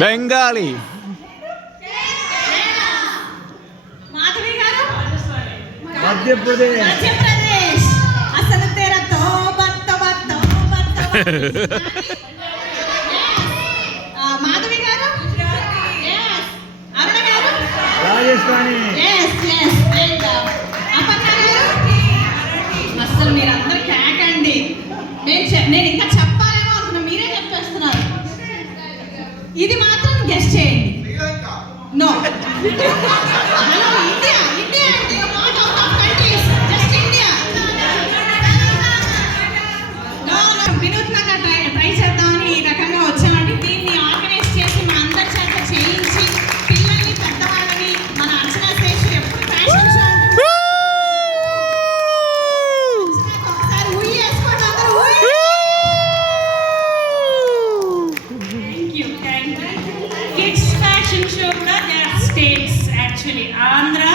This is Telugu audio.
బెంగాలీ, మాధవి గారు మధ్యప్రదేశ్. అసలు తేరా తోబత్త బత్త బత్త మాధవి గారు అరుణ గారు రాజస్థానీ. అపర్ణ గారు అసలు మీరందరూ కేకండి. నేను ఇంకా చెప్పాలేమో అనుకున్నా, మీరే చెప్పేస్తున్నారు. ఇది మాత్రం గెస్ట్ చేయండి. నో ఇండియా ఇండియా అంటే not out of countries, just India. No వినూత్నంగా ట్రై చేద్దామని ఈ రకంగా వచ్చామండి. దీన్ని ఆర్గనైజ్ చేసి మన అందరి చేత చేయించి పిల్లల్ని పెద్దవాళ్ళని మన అర్చనా శేషు ఎప్పుడు ఫ్యాషన్ షో అంటుంది. ఒకసారి ఊయి వేసుకోండి అందరూ. Kids fashion show కూడా there are states actually. Andhra,